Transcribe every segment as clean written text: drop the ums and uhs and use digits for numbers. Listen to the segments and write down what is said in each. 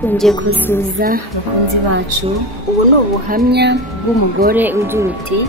Kunje kusuza abakunzi bacu. Ubu ni ubuhamya bw'umugore ugira uti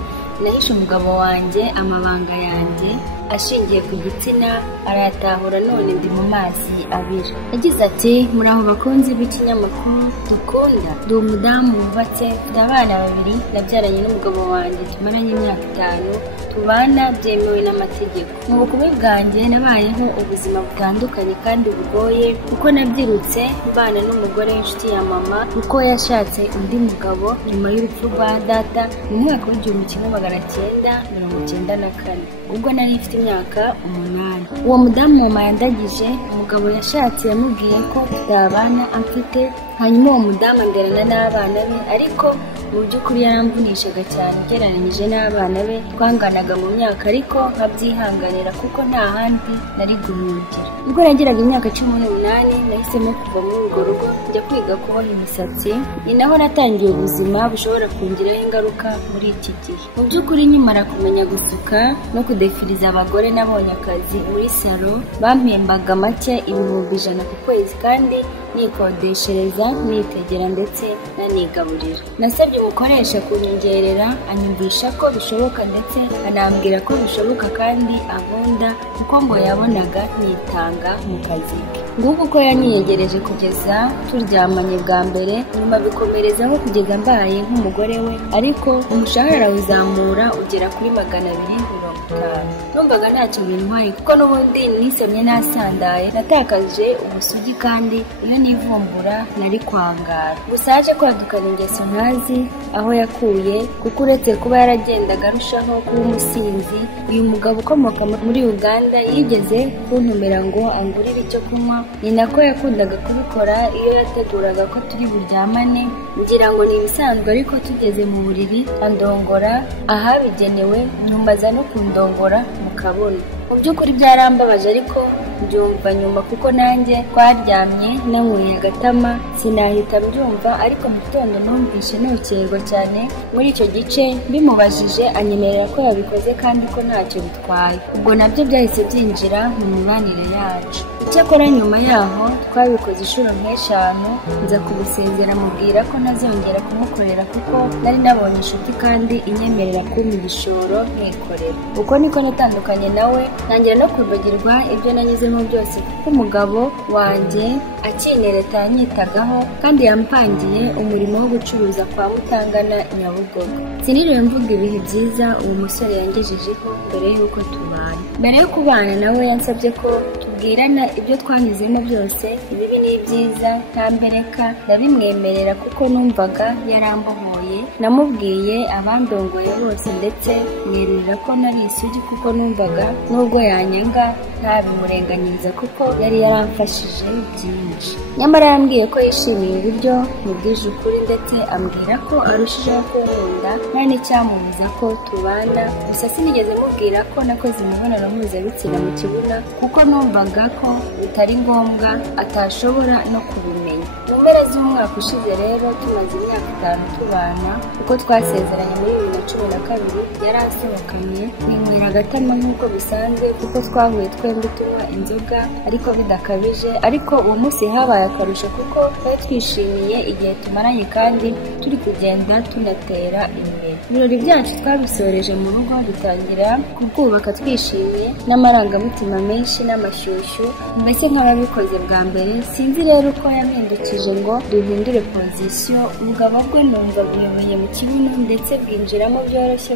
nahishe umugabo wanjye amabanga yanjye ashingiye ku gitsina aratahura none ndi mu mazi abira. Yagize ati muraho bakunzi b'ikinyamakuru dukunda, ndi umudamu wubatse, mfite abana babiri nabyaranye n'umugabo wanjye tumaranye imyaka 5 tubana byemewe n'amategeko. Mu bukumi bwanjye nabayeho ubuzima butandukanye kandi bugoye kuko nabyirutse mbana n'umugore w'inshuti ya mama kuko yashatse undi mugabo nyuma y'urupfu rwa data mu mwaka w'1994 ubwo nari mfite imyaka 8. Uwo mudamu mama yandagije umugabo yashatse yamubwiye ko tutabana amfite, hanyuma uwo mudamu nderana n'abana be ariko mu by'ukuri yaramvunishaga cyane ugereranyije n'abana be twanganaga mu myaka, ariko nkabyihanganira kuko nta handi nari guhungira. Ubwo nagiraga imyaka 18 nahisemo kuva muri urwo rugo njya kwiga kuboha imisatsi, ni naho natangiye ubuzima bushobora kungiraho ingaruka muri iki gihe. Mu by'ukuri nyimara kumenya gusuka no kudefiriza abagore nabonye akazi muri salo bampembaga make 100 ku kwezi kandi nikodeshereza nitegera ndetse nanigaburira. Nasabye umukoresha kunyongerera anyumvisha ko bishoboka ndetse anambwira ko bishoboka kandi ankunda kuko ngo yabonaga nitanga mu kazi ke. Nguko uko yanyegereje kugeza turyamanye bwa mbere, nyuma bikomerezaho kugeza mbaye nk'umugore we, ariko umushahara uzamura ugera kuri 250. Numvaga ntacyo bintwaye kuko n'ubundi nisemye nasandaye, natakaje ubusugi kandi iyo nivumbura nari kwangara. Gusa yaje kwadukana ingeso ntazi aho yakuye kuko uretse kuba yaragendaga arushaho kuba umusinzi, uyu mugabo ukomoka muri Uganda yigeze kuntumira ngo angurire icyo kunywa, ni nako yakundaga kubikora iyo yateguraga ko turi buryamane. Ngira ngo ni ibisanzwe, ariko tugeze mu buriri andongora ahabigenewe nyuma za no kundongora mu kabono. Mu by'ukuri byarambabaje ariko mbyumva nyuma kuko nanjye twaryamye nanyweye agatama sinahita mbyumva, ariko mu gitondo numvishe nokerwa cyane muri icyo gice. Bimubajije anyemerera ko yabikoze kandi ko ntacyo bitwaye. Ubwo nabyo byahise byinjira mu mibanire yacu. Icyakora nyuma yaho twabikoze inshuro 5 nza kubisezera mubwira ko nazongera kumukorera kuko nari nabonye inshuti kandi inyemerera kumpa igishoro nkikorera. Uko niko natandukanye nawe, ntangira no kwibagirwa ibyo nanyuzemo byose kuko umugabo wanjye akinereta yanyitagaho kandi yampangiye umurimo wo gucuruza kwa Mutangana Nyabugogo. Siniriwe mvuga ibihe byiza uwo musore yangejejeho mbere y'uko tubana. Mbere yo kubana nawe yansabye ko tubwirana ibyo twanyuzemo byose, ibibi n'ibyiza, ntambereka. Ndabimwemerera kuko numvaga yarambohoye. Namubwiye abandongoye bose ndetse mwerurira ko nari isugi kuko numvaga nubwo yanyanga ntabimurenganyiriza kuko yari yaramfashije byinshi. Nyamara yambwiye ko yishimiye uburyo mubwije ukuri ndetse ambwira ko arushijeho kunkunda nta n'icyamubuza ko tubana. Gusa sinigeze mubwira ko nakoze imibonano mpuzabitsina mu kibuno kuko numvaga ko bitari ngombwa, atashobora no kubimenya. Mu mpera z'umwaka ushize rero tumaze imyaka 5 tubana kuko twasezeranye muri 2012, yari asohokanye ninywera agatama nk'uko bisanzwe kuko twahuye twembi tunywa inzoga ariko bidakabije. Ariko uwo munsi habaye akarusho kuko twari twishimiye igihe tumaranye kandi turi kugenda tunatera imbere. Ibirori byacu twabisoreje mu rugo dutangira kubwubaka twishimiye n'amarangamutima menshi n'amashyushyu, mbese nk'ababikoze bwa mbere. Sinzi rero uko yampindukije ngo duhindure pozisiyo. Umugabo bwe numva buyoboye mu kibuno ndetse bwinjiramo byoroshye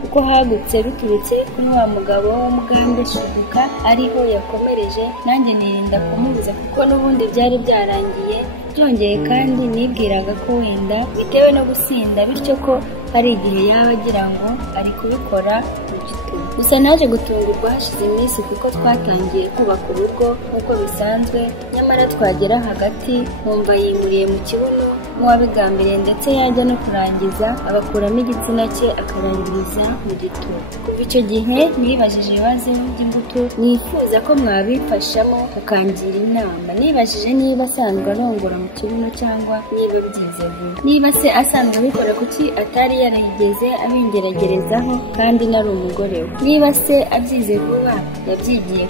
kuko hagutse biturutse kuri wa mugabo wo Mugande Shubuka ariho yakomereje. Nanjye nirinda kumubuza kuko n'ubundi byari byarangiye. Byongeye kandi nibwiraga ko wenda bitewe no gusinda bityo ko hari igihe yaba agira ngo ari kubikora mu gitugu. Gusa naje gutungurwa hashize iminsi kuko twatangiye kubaka urugo nk'uko bisanzwe, nyamara twagera hagati nkumva yimuriye mu kibuno nk'uwabigambiriye ndetse yajya no kurangiza agakuramo igitsina cye akarangiriza mu gitugu. Kuva icyo gihe nibajije ibibazo by'imbuto nifuza ko mwabifashamo mukangira inama. Nibajije niba asanzwe arongora mu kibuno cyangwa niba byize vuba. Niba se asanzwe abikora kuki atari yarigeze abingeragerezaho kandi nari umugore we. niba se abyize vuba yabyigiye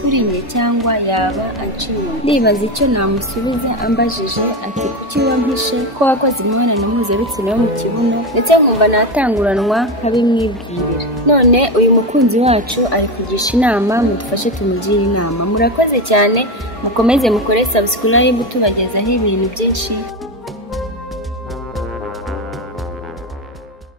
kuri njye cyangwa yaba anciye. Ndibaza icyo namusubiza ambajije ati kuki wampishe ko wakoze imibonano mpuzabitsina yo mu kibuno, ndetse nkumva natanguranwa nkabimwibwirira. None uyu mukunzi wacu ari kugisha inama, mudufashe tumugire inama. Murakoze cyane, mukomeze mukore subscribe tubagezaho ibintu byinshi.